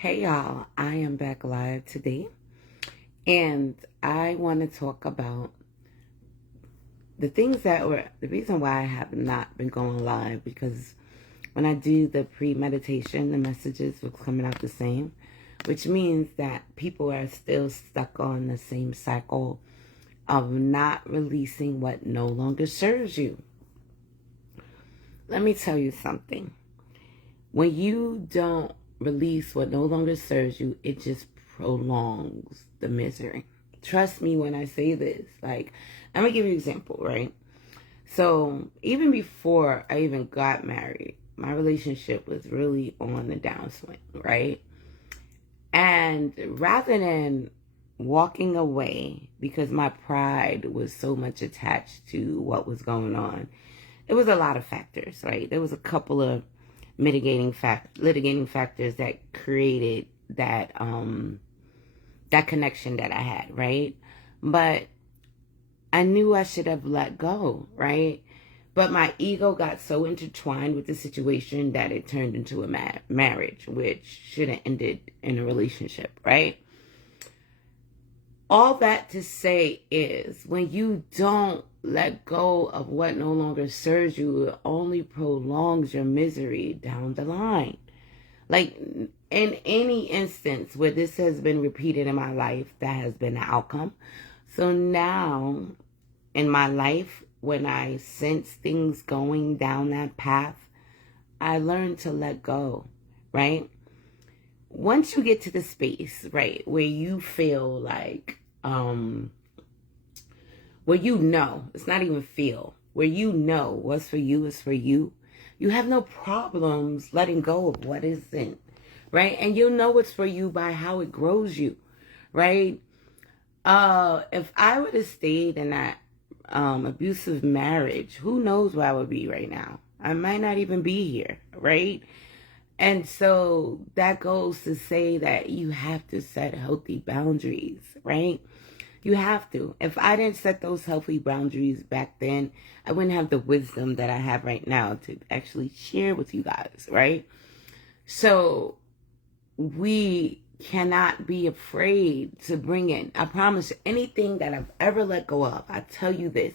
Hey y'all, I am back live today and I want to talk about the reason why I have not been going live, because when I do the pre-meditation, the messages were coming out the same, which means that people are still stuck on the same cycle of not releasing what no longer serves you. Let me tell you something. When you don't release what no longer serves you, it just prolongs the misery. Trust me when I say this. Like, I'm going to give you an example, right? So, even before I even got married, my relationship was really on the downswing, right? And rather than walking away because my pride was so much attached to what was going on, it was a lot of factors, right? There was a couple of litigating factors that created that that connection that I had, right? But I knew I should have let go, right? But my ego got so intertwined with the situation that it turned into a marriage, which should have ended in a relationship, right? All that to say is, when you don't let go of what no longer serves you, it only prolongs your misery down the line. Like, in any instance where this has been repeated in my life, that has been the outcome. So now, in my life, when I sense things going down that path, I learn to let go, right? Once you get to the space, right, where you feel like, where you know, it's not even feel, where you know what's for you is for you, you have no problems letting go of what isn't, right? And you'll know what's for you by how it grows you, right? If I would have stayed in that abusive marriage, who knows where I would be right now? I might not even be here, right? And so that goes to say that you have to set healthy boundaries, right? You have to. If I didn't set those healthy boundaries back then, I wouldn't have the wisdom that I have right now to actually share with you guys, right? So we cannot be afraid to bring in. I promise you, anything that I've ever let go of, I tell you this,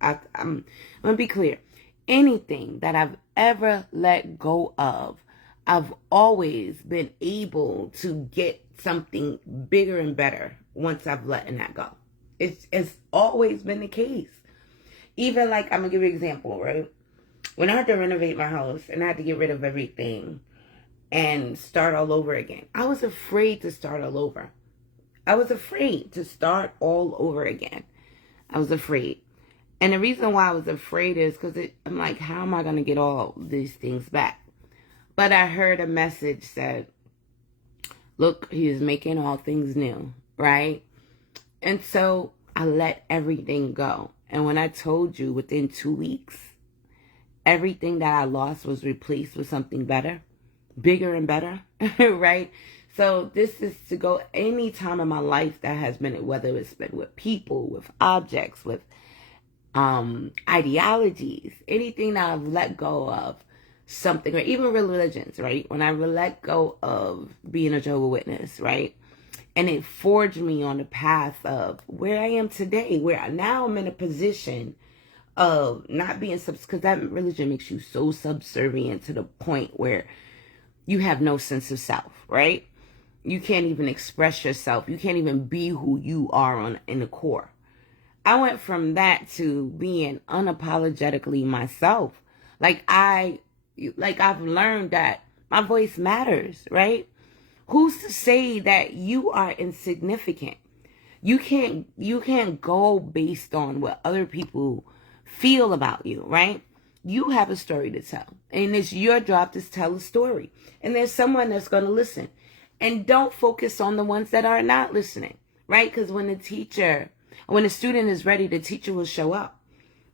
I'm going to be clear. Anything that I've ever let go of, I've always been able to get something bigger and better once I've letting that go. It's always been the case. Even like, I'm going to give you an example, right? When I had to renovate my house and I had to get rid of everything and start all over again, I was afraid to start all over. I was afraid to start all over again. I was afraid. And the reason why I was afraid is because I'm like, how am I going to get all these things back? But I heard a message said, look, he is making all things new, right? And so I let everything go. And when I told you within 2 weeks, everything that I lost was replaced with something better, bigger and better, right? So this is to go any time in my life that has been, whether it's been with people, with objects, with ideologies, anything that I've let go of, something, or even religions, right? When I let go of being a Jehovah's Witness, right? And it forged me on the path of where I am today, where now I'm in a position of not being, because that religion makes you so subservient to the point where you have no sense of self, right? You can't even express yourself. You can't even be who you are in the core. I went from that to being unapologetically myself. I've learned that my voice matters, right? Who's to say that you are insignificant? You can't go based on what other people feel about you, right? You have a story to tell, and it's your job to tell a story. And there's someone that's going to listen. And don't focus on the ones that are not listening, right? Because when the student is ready, the teacher will show up.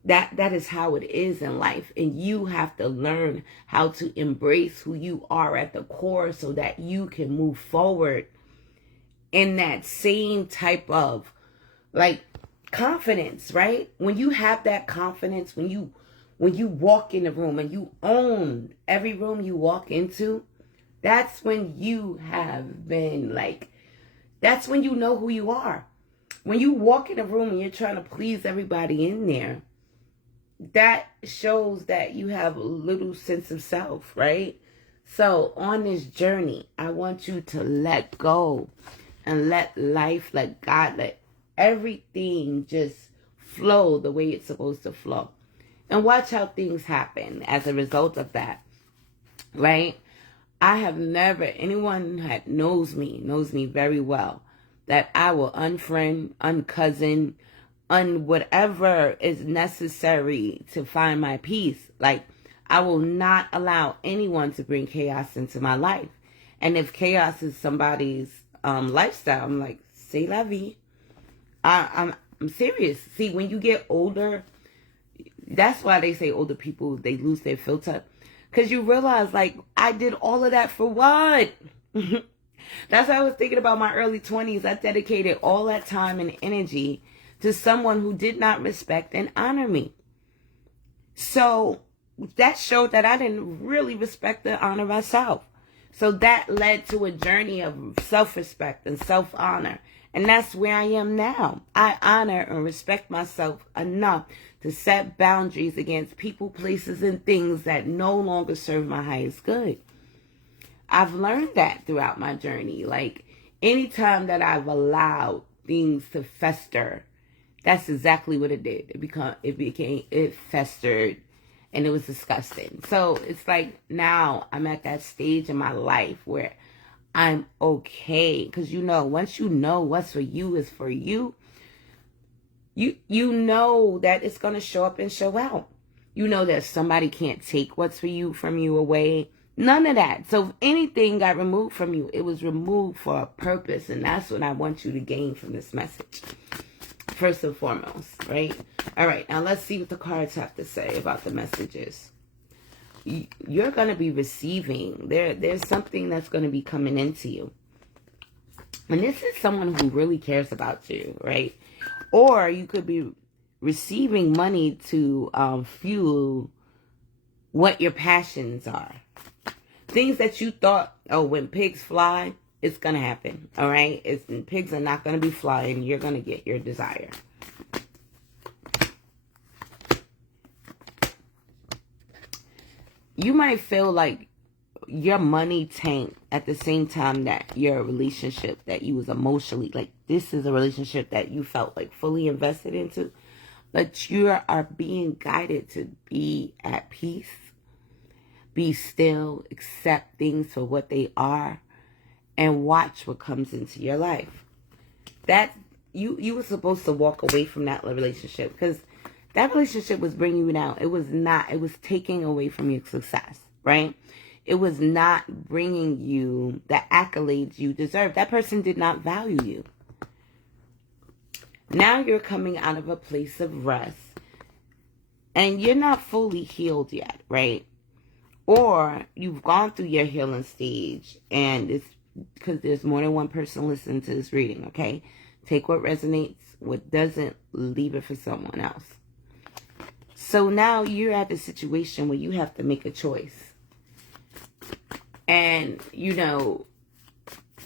That is how it is in life. And you have to learn how to embrace who you are at the core so that you can move forward in that same type of confidence, right? When you have that confidence, when you walk in the room and you own every room you walk into, That's when you have been like, that's when you know who you are. When you walk in a room and you're trying to please everybody in there, that shows that you have a little sense of self, right? So on this journey, I want you to let go and let life, let God, let everything just flow the way it's supposed to flow. And watch how things happen as a result of that, right? I have never, anyone that knows me very well, that I will unfriend, uncousin, whatever is necessary to find my peace. Like, I will not allow anyone to bring chaos into my life. And if chaos is somebody's lifestyle, I'm like, c'est la vie. I'm serious. See, when you get older, that's why they say older people, they lose their filter. Because you realize, like, I did all of that for what? That's why I was thinking about my early 20s. I dedicated all that time and energy to someone who did not respect and honor me. So that showed that I didn't really respect and honor myself. So that led to a journey of self-respect and self-honor. And that's where I am now. I honor and respect myself enough to set boundaries against people, places, and things that no longer serve my highest good. I've learned that throughout my journey. Like, anytime that I've allowed things to fester, that's exactly what it did. It festered, and it was disgusting. So it's like now I'm at that stage in my life where I'm okay. Because once you know what's for you is for you, you know that it's going to show up and show out. You know that somebody can't take what's for you from you away. None of that. So if anything got removed from you, it was removed for a purpose. And that's what I want you to gain from this message. First and foremost, right? All right, now let's see what the cards have to say about the messages. You're going to be receiving. There's something that's going to be coming into you. And this is someone who really cares about you, right? Or you could be receiving money to fuel what your passions are. Things that you thought, oh, when pigs fly, it's going to happen, all right? Pigs are not going to be flying. You're going to get your desire. You might feel like your money tanked at the same time that your relationship that you was emotionally, like, this is a relationship that you felt like fully invested into, but you are being guided to be at peace, be still, accept things for what they are, and watch what comes into your life. That you were supposed to walk away from that relationship, because that relationship was bringing you down. It was not. It was taking away from your success, right? It was not bringing you the accolades you deserve. That person did not value you. Now you're coming out of a place of rest, and you're not fully healed yet, right? Or you've gone through your healing stage, and it's because there's more than one person listening to this reading, okay? Take what resonates, what doesn't, leave it for someone else. So now you're at the situation where you have to make a choice. And,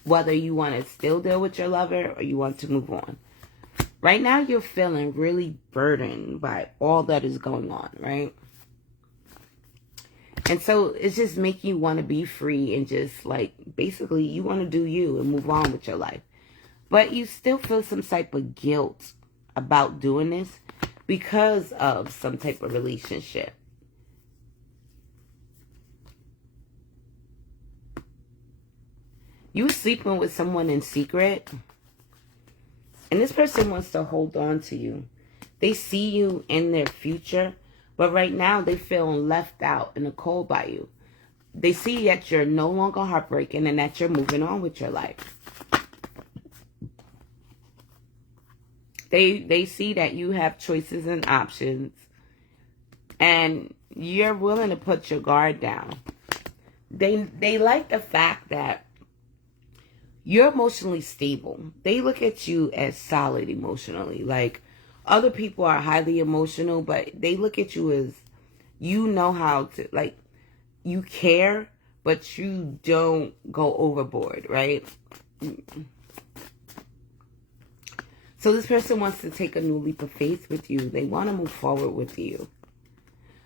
whether you want to still deal with your lover or you want to move on. Right now you're feeling really burdened by all that is going on, right? And so it's just making you want to be free and just like, basically you want to do you and move on with your life. But you still feel some type of guilt about doing this because of some type of relationship. You sleeping with someone in secret, and this person wants to hold on to you. They see you in their future, but right now they feel left out in the cold by you. They see that you're no longer heartbreaking and that you're moving on with your life. They see that you have choices and options, and you're willing to put your guard down. They like the fact that you're emotionally stable. They look at you as solid emotionally. Like, other people are highly emotional, but they look at you as, you know how to, like, you care, but you don't go overboard, right? So this person wants to take a new leap of faith with you. They want to move forward with you.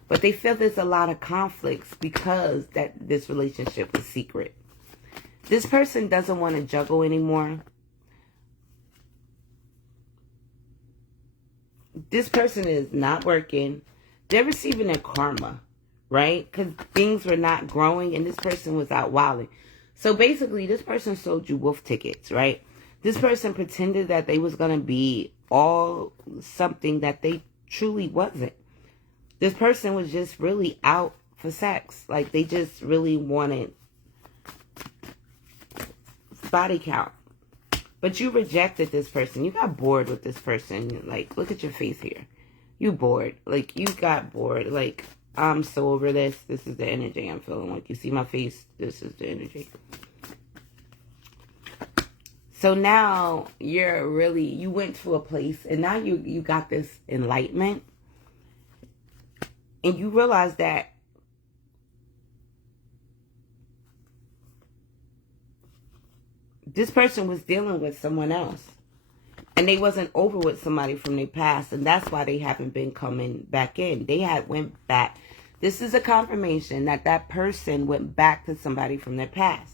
But they feel there's a lot of conflicts because this relationship is secret. This person doesn't want to juggle anymore. This person is not working. They're receiving their karma, right? Because things were not growing and this person was out wilding. So basically, this person sold you wolf tickets, right? This person pretended that they was going to be all something that they truly wasn't. This person was just really out for sex. Like, they just really wanted body count. But you rejected this person. You got bored with this person. Like, look at your face here. You bored. Like, you got bored. Like, I'm so over this. This is the energy I'm feeling. Like, you see my face? This is the energy. So now you went to a place and now you got this enlightenment. And you realize that this person was dealing with someone else. And they wasn't over with somebody from their past. And that's why they haven't been coming back in. They had went back. This is a confirmation that that person went back to somebody from their past.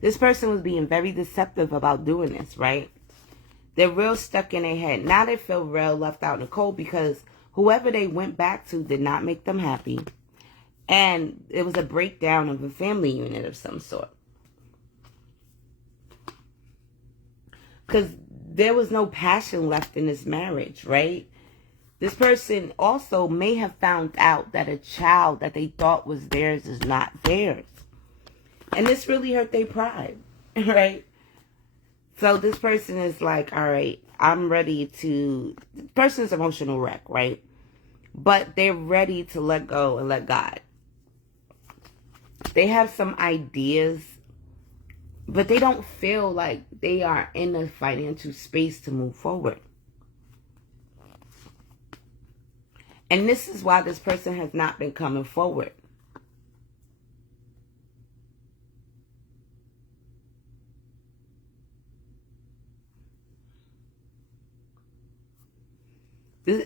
This person was being very deceptive about doing this, right? They're real stuck in their head. Now they feel real left out in the cold because whoever they went back to did not make them happy. And it was a breakdown of a family unit of some sort. Because there was no passion left in this marriage, right? This person also may have found out that a child that they thought was theirs is not theirs. And this really hurt their pride, right? So this person is like, all right, I'm ready to... The person's emotional wreck, right? But they're ready to let go and let God. They have some ideas, but they don't feel like they are in a financial space to move forward. And this is why this person has not been coming forward.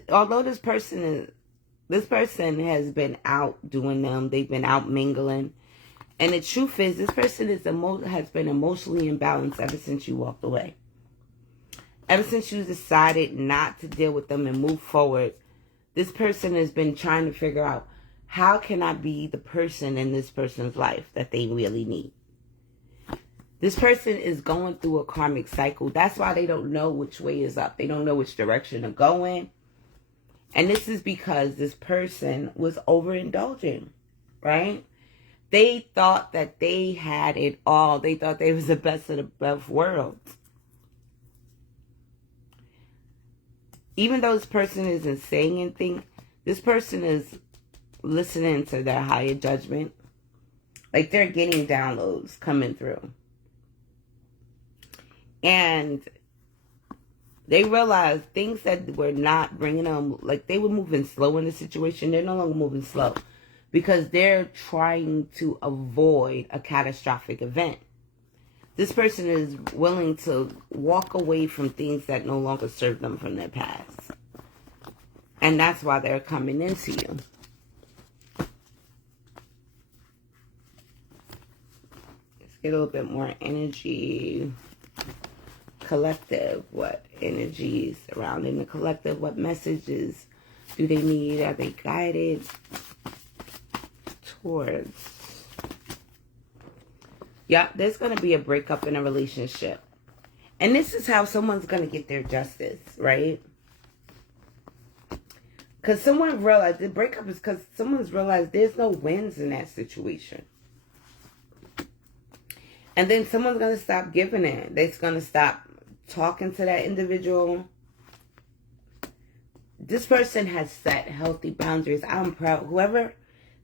Although this person has been out doing them, they've been out mingling. And the truth is, this person has been emotionally imbalanced ever since you walked away. Ever since you decided not to deal with them and move forward, this person has been trying to figure out, how can I be the person in this person's life that they really need? This person is going through a karmic cycle. That's why they don't know which way is up. They don't know which direction to go in. And this is because this person was overindulging, right? They thought that they had it all. They thought they was the best of the both worlds. Even though this person isn't saying anything, this person is listening to their higher judgment. Like, they're getting downloads coming through. And they realized things that were not bringing them, like they were moving slow in the situation, they're no longer moving slow because they're trying to avoid a catastrophic event. This person is willing to walk away from things that no longer serve them from their past. And that's why they're coming into you. Let's get a little bit more energy. Collective, what energies surrounding the collective, what messages do they need, are they guided towards? Yeah, there's going to be a breakup in a relationship, and this is how someone's going to get their justice, right? Because someone realized the breakup is because someone's realized there's no wins in that situation. And then someone's going to stop giving it. They're going to stop talking to that individual. This person has set healthy boundaries. I'm proud. Whoever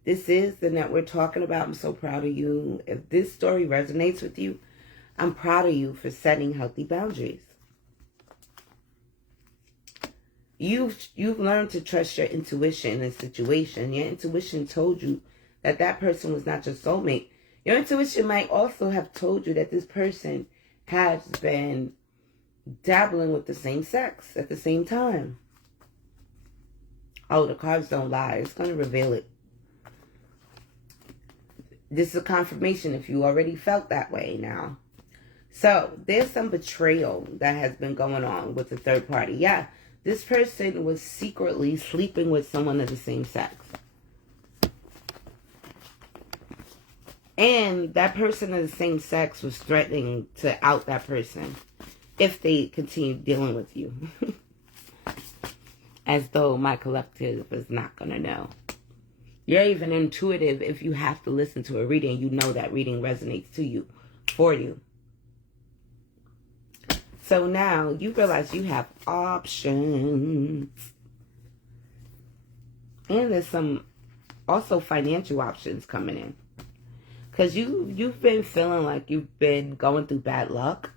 this is that we're talking about, I'm so proud of you. If this story resonates with you, I'm proud of you for setting healthy boundaries. You've learned to trust your intuition in a situation. Your intuition told you that that person was not your soulmate. Your intuition might also have told you that this person has been dabbling with the same sex at the same time. Oh, the cards don't lie. It's going to reveal it. This is a confirmation if you already felt that way now. So, there's some betrayal that has been going on with the third party. Yeah, this person was secretly sleeping with someone of the same sex. And that person of the same sex was threatening to out that person if they continued dealing with you. As though my collective is not going to know. You're even intuitive if you have to listen to a reading. You know that reading resonates to you, for you. So now you realize you have options. And there's some also financial options coming in. Because you've been feeling like you've been going through bad luck.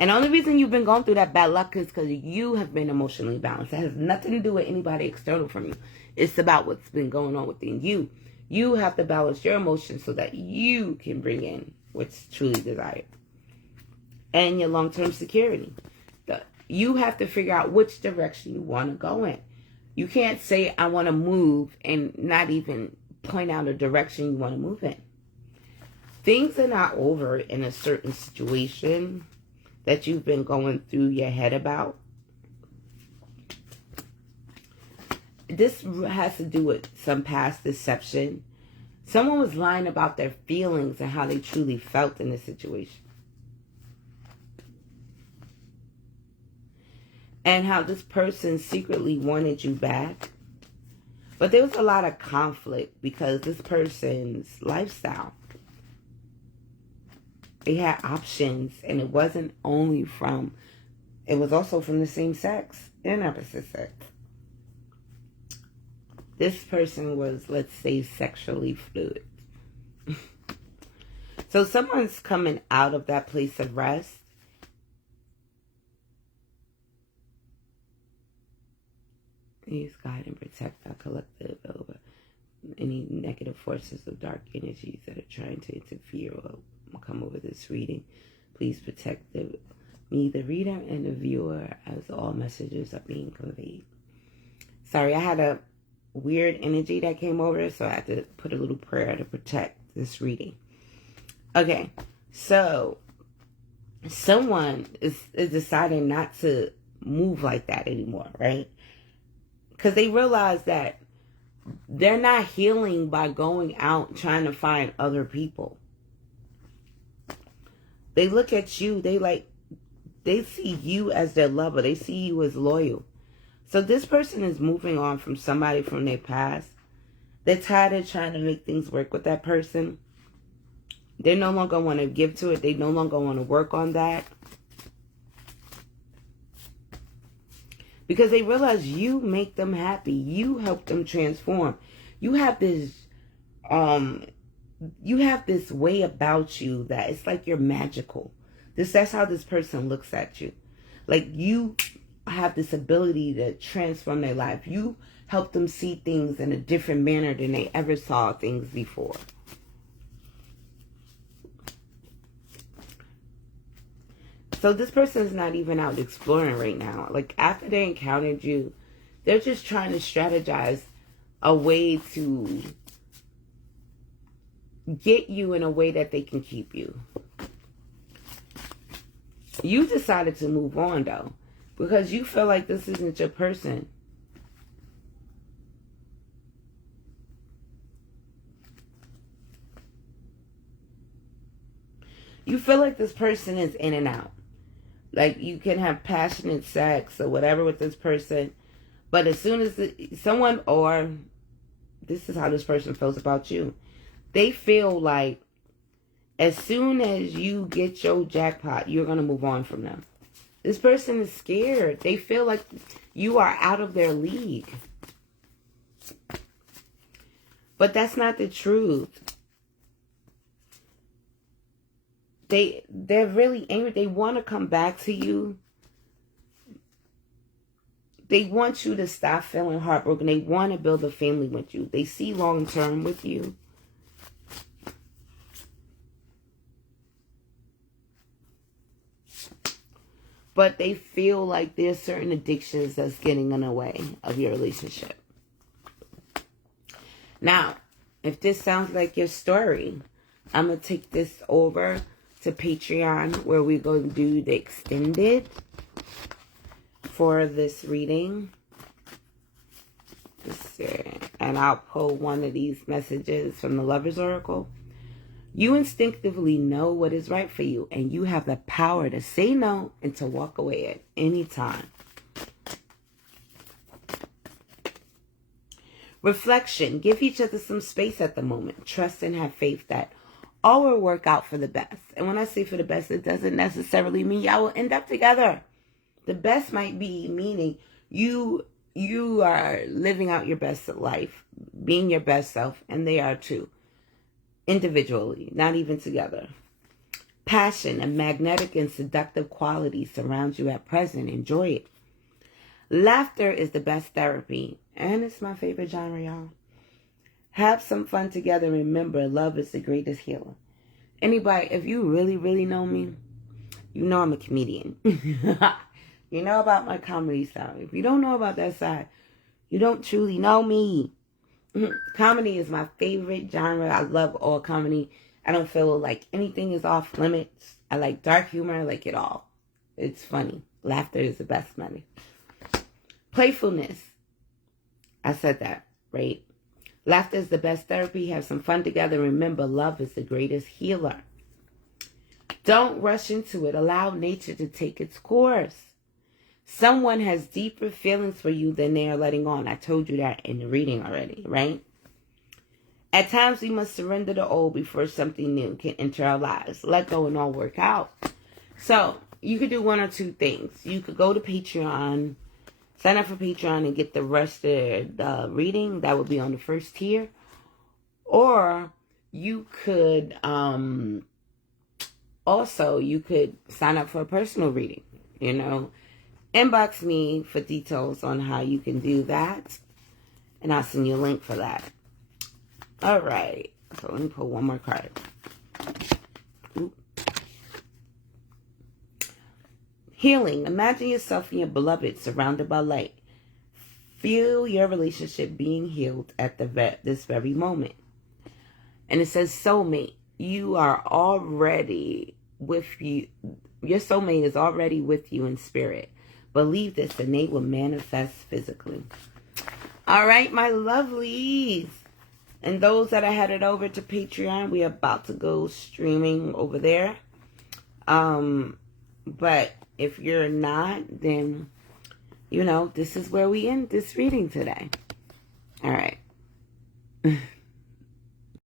And the only reason you've been going through that bad luck is because you have been emotionally balanced. It has nothing to do with anybody external from you. It's about what's been going on within you. You have to balance your emotions so that you can bring in what's truly desired. And your long-term security. You have to figure out which direction you want to go in. You can't say, I want to move, and not even point out a direction you want to move in. Things are not over in a certain situation that you've been going through your head about. This has to do with some past deception. Someone was lying about their feelings and how they truly felt in the situation. And how this person secretly wanted you back. But there was a lot of conflict because this person's lifestyle. They had options, and it wasn't only from, it was also from the same sex and opposite sex. This person was, let's say, sexually fluid. So someone's coming out of that place of rest. Please guide and protect our collective over any negative forces of dark energies that are trying to interfere or come over this reading. Please protect me, the reader, and the viewer as all messages are being conveyed. Sorry, I had a weird energy that came over, so I had to put a little prayer to protect this reading. Okay, so someone is deciding not to move like that anymore, right? Because they realize that they're not healing by going out trying to find other people. They look at you, they see you as their lover. They see you as loyal. So this person is moving on from somebody from their past. They're tired of trying to make things work with that person. They no longer want to give to it. They no longer want to work on that. Because they realize you make them happy. You help them transform. You have this way about you that it's like you're magical. That's how this person looks at you. Like you have this ability to transform their life. You help them see things in a different manner than they ever saw things before. So this person is not even out exploring right now. Like after they encountered you, they're just trying to strategize a way to get you in a way that they can keep you. You decided to move on though, because you feel like this isn't your person. You feel like this person is in and out. Like you can have passionate sex or whatever with this person, but as soon as someone, or this is how this person feels about you, they feel like as soon as you get your jackpot, you're going to move on from them. This person is scared. They feel like you are out of their league. But that's not the truth. They're really angry. They want to come back to you. They want you to stop feeling heartbroken. They want to build a family with you. They see long term with you. but they feel like there's certain addictions that's getting in the way of your relationship. Now, if this sounds like your story, I'm going to take this over to Patreon, where we're going to do the extended for this reading. Let's see. And I'll pull one of these messages from the Lover's Oracle. You instinctively know what is right for you, and you have the power to say no and to walk away at any time. Reflection. Give each other some space at the moment. Trust and have faith that all will work out for the best. And when I say for the best, it doesn't necessarily mean y'all will end up together. The best might be meaning you are living out your best life, being your best self, and they are too. Individually, not even together. Passion, a magnetic and seductive quality surrounds you at present. Enjoy it. Laughter is the best therapy, and it's my favorite genre, y'all. Have some fun together. Remember, love is the greatest healer. Anybody, if you really, really know me, you know I'm a comedian. You know about my comedy style. If you don't know about that side, you don't truly know me. Comedy is my favorite genre. I love all comedy. I don't feel like anything is off limits. I like dark humor. I like it all. It's funny. Laughter is the best money. Playfulness. I said that, right? Laughter is the best therapy. Have some fun together. Remember, love is the greatest healer. Don't rush into it. Allow nature to take its course. Someone has deeper feelings for you than they are letting on. I told you that in the reading already, right? At times, we must surrender the old before something new can enter our lives. Let go and all work out. So, you could do one or two things. You could go to Patreon, sign up for Patreon and get the rest of the reading. That would be on the first tier. Or you could, also, you could sign up for a personal reading, you know. Inbox me for details on how you can do that. And I'll send you a link for that. All right. So let me pull one more card. Oop. Healing. Imagine yourself and your beloved surrounded by light. Feel your relationship being healed at this very moment. And it says soulmate. You are already with you. Your soulmate is already with you in spirit. Believe this and they will manifest physically. All right, my lovelies. And those that are headed over to Patreon, we're about to go streaming over there. But if you're not, then, you know, this is where we end this reading today.